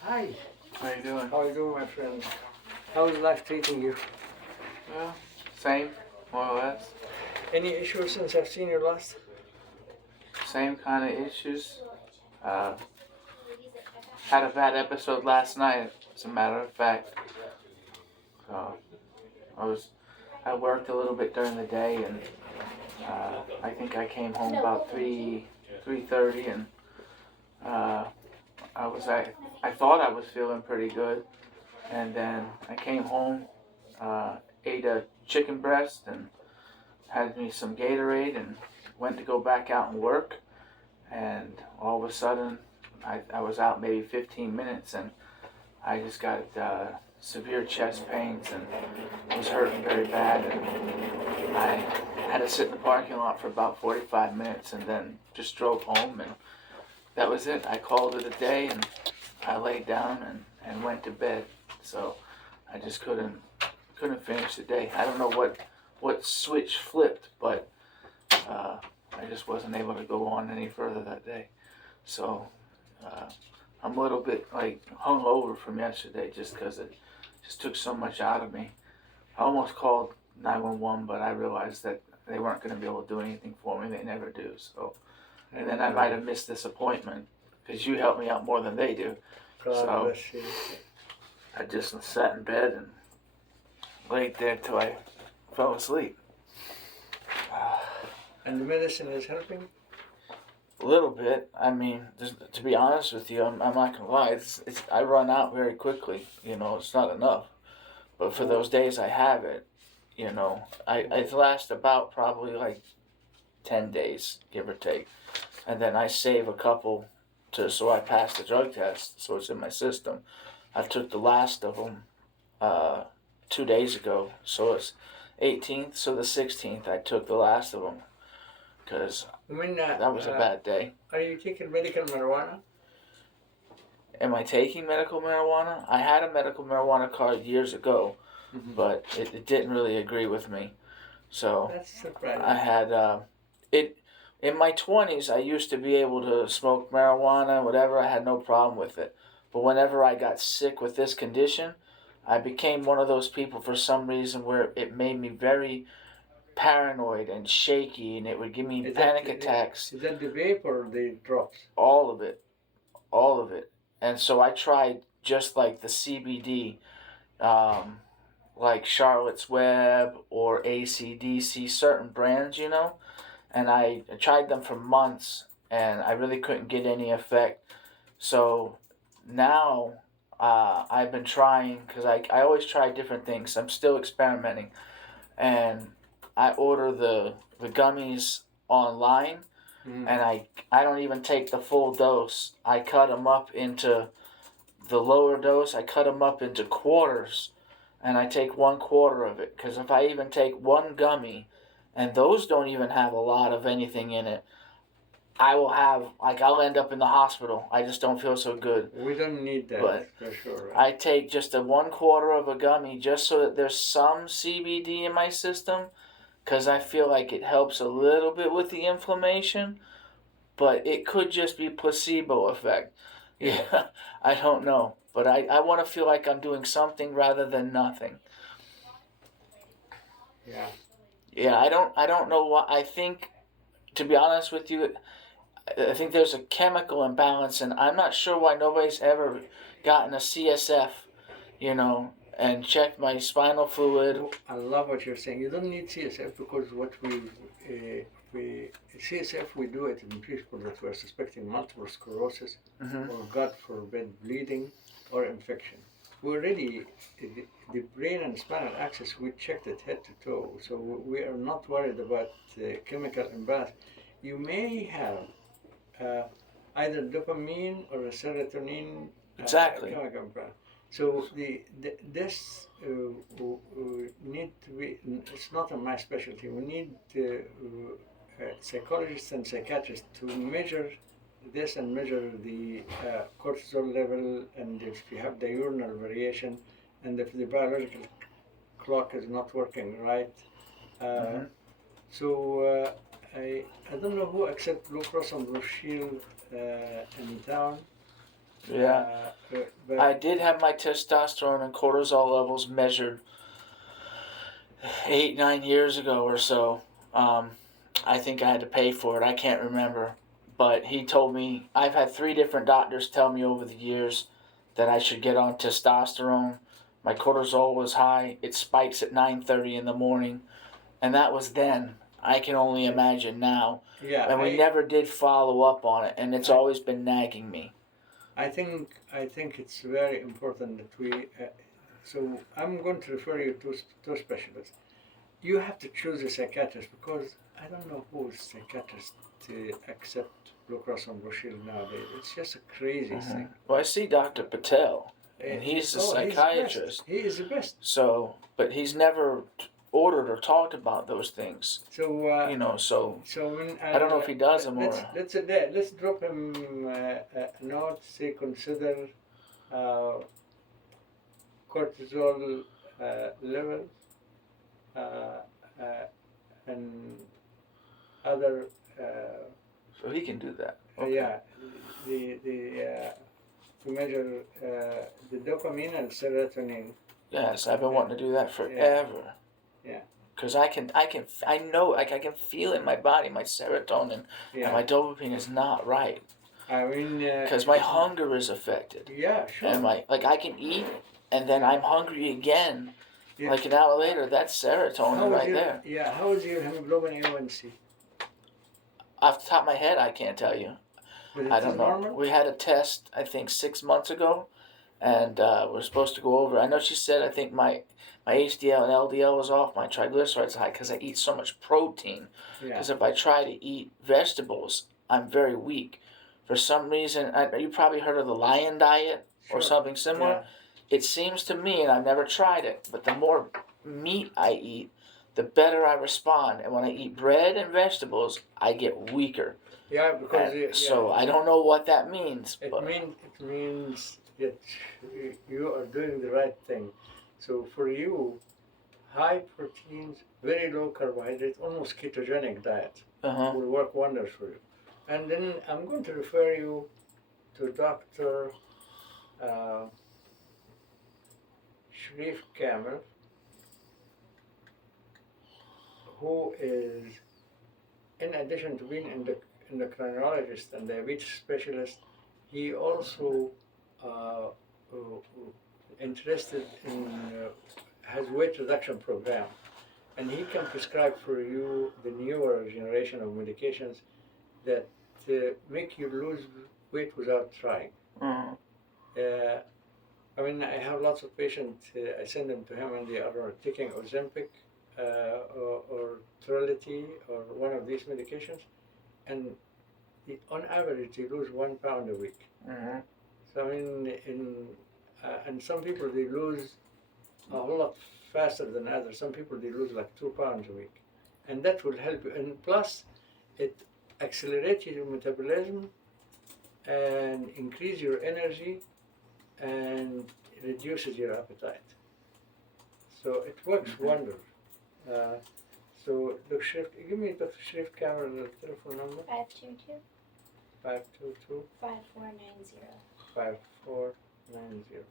Hi. How you doing? How are you doing, my friend? How's life treating you? Well, same, more or less. Any issues since I've seen you last? Same kind of issues. Had a bad episode last night, as a matter of fact. So, I worked a little bit during the day, and I think I came home about 3:30, and I thought I was feeling pretty good, and then I came home, ate a chicken breast, and had me some Gatorade, and went to go back out and work, and all of a sudden I was out maybe 15 minutes, and I just got severe chest pains and was hurting very bad, and I had to sit in the parking lot for about 45 minutes and then just drove home, and that was it. I called it a day, and I laid down and went to bed. So I just couldn't finish the day. I don't know what switch flipped, but I just wasn't able to go on any further that day. So I'm a little bit like hungover from yesterday just because it just took so much out of me. I almost called 911, but I realized that they weren't going to be able to do anything for me. They never do. So, and then I might have missed this appointment because you help me out more than they do. So I just sat in bed and laid there till I fell asleep. And the medicine is helping? A little bit. I mean, to be honest with you, I'm not gonna lie. I run out very quickly. It's not enough. But for those days I have it, it lasts about probably like 10 days, give or take, and then I save a couple so I pass the drug test, so it's in my system. I took the last of them 2 days ago, so it's 18th, so the 16th I took the last of them, because that was a bad day. Are you taking medical marijuana? Am I taking medical marijuana? I had a medical marijuana card years ago, but it didn't really agree with me. So That's surprising. I had in my 20s. I used to be able to smoke marijuana, whatever. I had no problem with it. But whenever I got sick with this condition, I became one of those people for some reason where it made me very paranoid and shaky, and it would give me panic attacks. Is that the vape or the drops? All of it. All of it. And so I tried just like the CBD, like Charlotte's Web or AC/DC, certain brands, and I tried them for months, and I really couldn't get any effect. So now I've been trying, because I always try different things. I'm still experimenting, and I order the gummies online, and I don't even take the full dose. I cut them up into the lower dose. I cut them up into quarters, and I take 1/4 of it, because if I even take one gummy, and those don't even have a lot of anything in it, I'll end up in the hospital. I just don't feel so good. We don't need that, but for sure. I take just a 1/4 of a gummy just so that there's some CBD in my system, because I feel like it helps a little bit with the inflammation, but it could just be placebo effect. Yeah, I don't know. But I want to feel like I'm doing something rather than nothing. Yeah. Yeah, I don't know what. I think, to be honest with you, I think there's a chemical imbalance, and I'm not sure why nobody's ever gotten a CSF, and checked my spinal fluid. I love what you're saying. You don't need CSF, because what CSF, we do it in people that we're suspecting multiple sclerosis, or God forbid bleeding or infection. We already, the brain and spinal axis, we checked it head to toe, so we are not worried about chemical imbalance. You may have either dopamine or a serotonin Exactly. chemical imbalance. So this need to be. It's not my specialty. We need psychologists and psychiatrists to measure this and measure the cortisol level, and if you have diurnal variation, and if the biological clock is not working right. So I don't know who except Blue Cross and Blue Shield in town. Yeah. But I did have my testosterone and cortisol levels measured 8-9 years ago or so. I think I had to pay for it. I can't remember. But he told me, I've had 3 different doctors tell me over the years that I should get on testosterone. My cortisol was high. It spikes at 9:30 in the morning. And that was then. I can only imagine now. yeah, And we never did follow up on it. And it's always been nagging me. I think it's very important that we. So I'm going to refer you to specialists. You have to choose a psychiatrist because I don't know who is psychiatrist to accept Blue Cross and Blue Shield nowadays. It's just a crazy thing. Well, I see Dr. Patel, and he's a psychiatrist. He is the best. So, but he's never ordered or talked about those things. So So when, I don't know if he does them or. let's drop him a note. Say consider cortisol levels and other. So he can do that. Yeah, to measure the dopamine and serotonin. Yes, I've been wanting to do that forever. Yeah. Because I know, I can feel in my body, my serotonin and my dopamine is not right. I mean. Because my hunger is affected. Yeah, sure. And I can eat, and then I'm hungry again. Yeah. Like an hour later, that's serotonin there. Yeah, how is your hemoglobin A1C? Off the top of my head, I can't tell you. I don't know. Normal? We had a test, I think, 6 months ago, and we're supposed to go over. I know she said, I think my HDL and LDL was off, my triglycerides high, because I eat so much protein. Because if I try to eat vegetables, I'm very weak. For some reason, you probably heard of the lion diet or something similar. Yeah. It seems to me, and I've never tried it, but the more meat I eat, the better I respond. And when I eat bread and vegetables, I get weaker. Yeah, because so I don't know what that means. It means that you are doing the right thing. So for you, high proteins, very low carbohydrate, almost ketogenic diet will work wonders for you. And then I'm going to refer you to Dr. Sharif Kamel, who is, in addition to being endocrinologist and diabetes specialist, he also interested in has weight reduction program, and he can prescribe for you the newer generation of medications that make you lose weight without trying. I mean, I have lots of patients, I send them to him and they are taking Ozempic or Trelegy or one of these medications, and on average they lose 1 pound a week. So I mean, and some people they lose a whole lot faster than others. Some people they lose like 2 pounds a week, and that will help you. And plus, it accelerates your metabolism and increase your energy and reduces your appetite. So it works wonders. So Dr. Sharif, give me Dr. Sharif Kamel telephone number. 522 522 5490. 5490.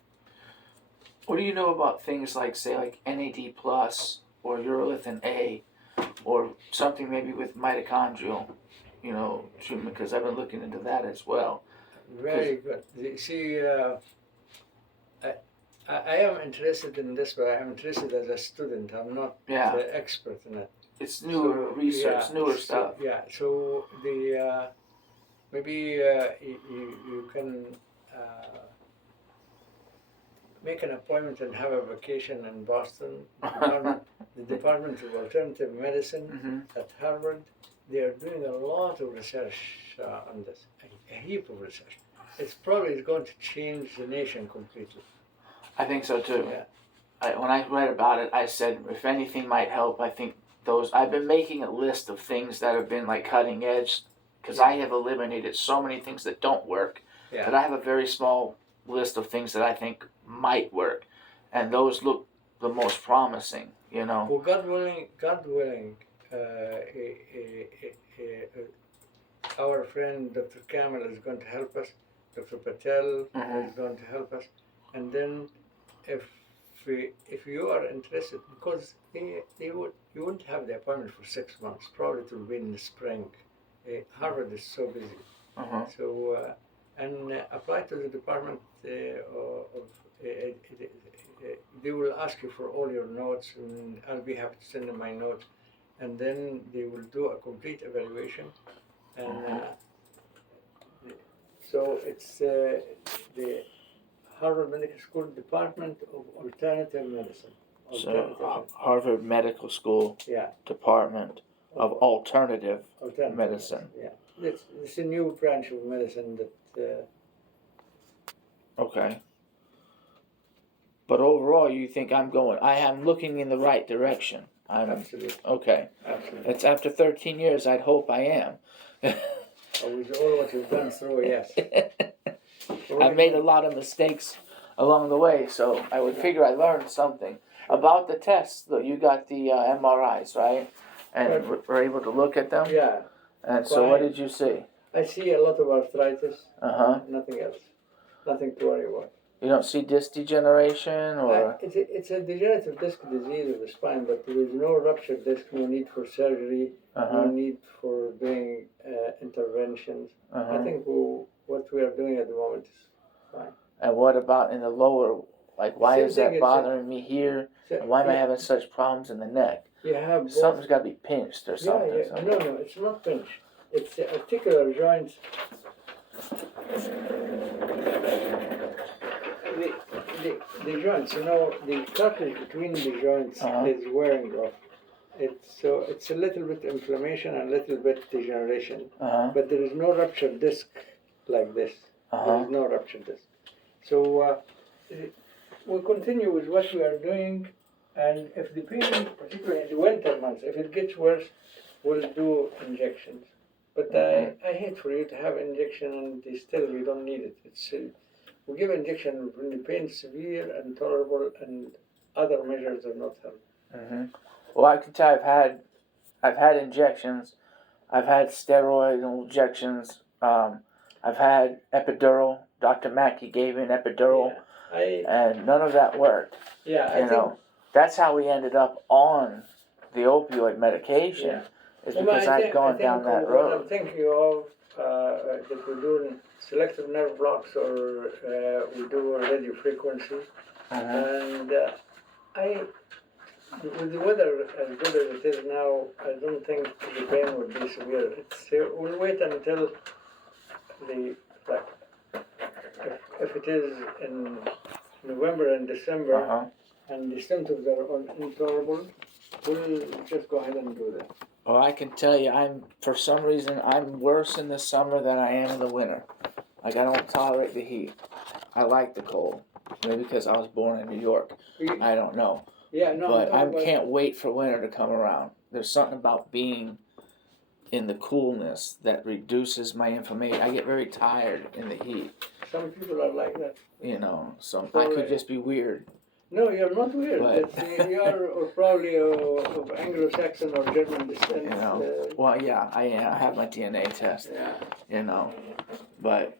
What do you know about things like, say, like NAD plus or urolithin A, or something maybe with mitochondrial, treatment? Because I've been looking into that as well. Very good. See, I am interested in this, but I'm interested as a student. I'm not the expert in it. It's newer research, newer stuff. Yeah. So maybe you can make an appointment and have a vacation in Boston, the Department of Alternative Medicine at Harvard, they are doing a lot of research on this, a heap of research. It's probably going to change the nation completely. I think so too. Yeah. When I read about it, I said, if anything might help, I think those. I've been making a list of things that have been like cutting edge, because I have eliminated so many things that don't work. Yeah. But I have a very small list of things that I think might work, and those look the most promising. You know. Well, God willing, our friend Dr. Kamel is going to help us. Dr. Patel is going to help us, and then if you are interested, because you wouldn't have the appointment for 6 months. Probably it will be in the spring. Harvard is so busy, so and apply to the department of. They will ask you for all your notes, and I'll be happy to send them my notes, and then they will do a complete evaluation, and so it's the Harvard Medical School Department of Alternative Medicine. Harvard Medical School Department of Alternative Medicine. Yeah, it's a new branch of medicine that. Okay. But overall, you think I am looking in the right direction. Absolutely. Okay. Absolutely. It's after 13 years, I'd hope I am. With all what you've gone through, yes. I've made a lot of mistakes along the way, so I would figure I learned something. About the tests, though, you got the MRIs, right? And were able to look at them? Yeah. And so what did you see? I see a lot of arthritis. Nothing else. Nothing to worry about. You don't see disc degeneration or? It's a degenerative disc disease of the spine, but there is no ruptured disc, no need for surgery, no need for doing interventions. I think what we are doing at the moment is fine. And what about in the lower, like why is that bothering me here? And why am I having such problems in the neck? You have something's got to be pinched or something. No, it's not pinched. It's the articular joints. The joints, the cartilage between the joints is wearing off. It's a little bit inflammation and a little bit degeneration, but there is no ruptured disc like this. There is no ruptured disc. So we'll continue with what we are doing, and if the pain, particularly in the winter months, if it gets worse, we'll do injections. But I hate for you to have injection and still you don't need it. We give injection when the pain is severe and tolerable, and other measures are not helpful. Well, I can tell I've had injections, I've had steroid injections, I've had epidural. Dr. Mackey gave me an epidural, and none of that worked. Yeah, that's how we ended up on the opioid medication. Is because I've gone down that road. What I'm thinking of that we're doing selective nerve blocks, or we do radio frequency, and with the weather as good as it is now, I don't think the pain would be severe. We'll wait until if it is in November and December, and the symptoms are intolerable, we'll just go ahead and do that. Well, I can tell you, for some reason, I'm worse in the summer than I am in the winter. Like, I don't tolerate the heat. I like the cold. Maybe because I was born in New York. I don't know. Yeah, no. But I can't wait for winter to come around. There's something about being in the coolness that reduces my inflammation. I get very tired in the heat. Some people are like that. So I could just be weird. No, you're not weird. You are probably of Anglo-Saxon or German descent. Well, yeah, I have my DNA test. Yeah. But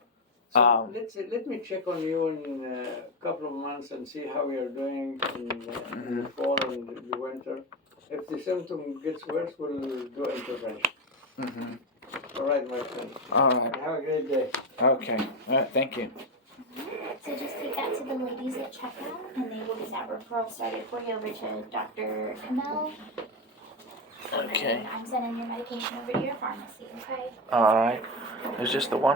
let me check on you in a couple of months and see how we are doing in the fall and the winter. If the symptom gets worse, we'll do intervention. All right, my friend. All right. Have a great day. Okay. Thank you. So just take that to the ladies at checkout, and they will get that referral started for you over to Dr. Kamel. Okay. And I'm sending your medication over to your pharmacy, okay? All right. There's just the one.